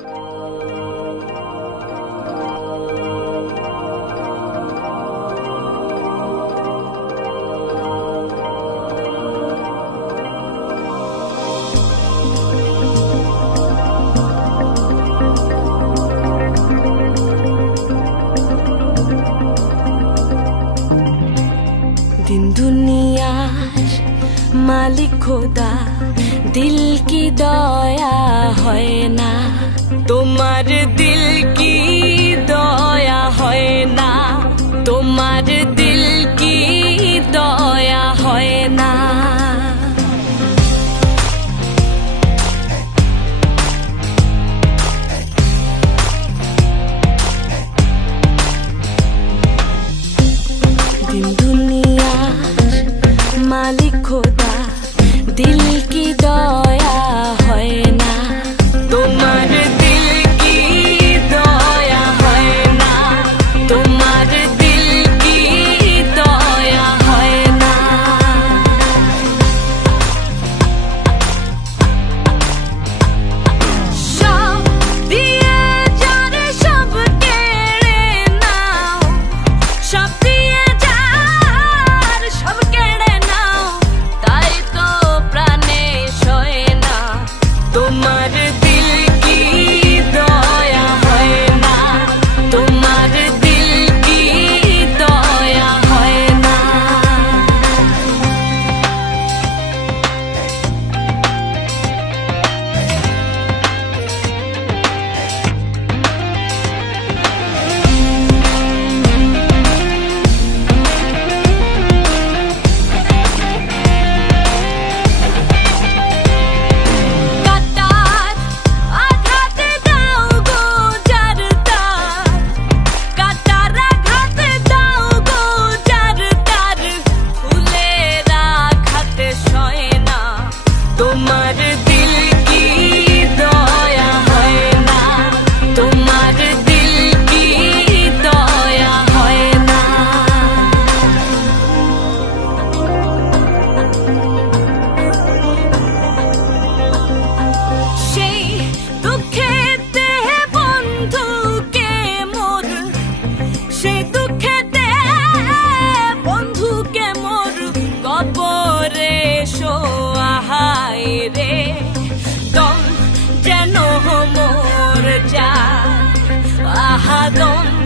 दिन दुनियार मालिक खोदा दिल की दया হয় না তোমার दिल की दया হয় না তোমার दिल की दया হয় না दिन दुनियार मालिक खोदा दिल की दया হয় না তোমার दिल की दया হয় না তোমার दिल की दया হয় না সব দিয়ে যারে সব কেড়ে নাও সব দিয়ে যার সব কেড়ে নাও তাই তো প্রাণে সয় না তোমার दिल की दया হয় না তোমার दिल की दया হয় না কাটার আঘাতে দাও গো যার তার কাটার আঘাতে দাও গো যার তার ফুলের আঘাতে সয় না তোমার दिल की दया হয় না তোমার दिल की दया হয় না সেই দুঃখেতে বন্ধুকে মোর সেই দুঃখেতে বন্ধুকে মোর কবরে শোয়াহায় রে দম যেন মোর যায় আহা দম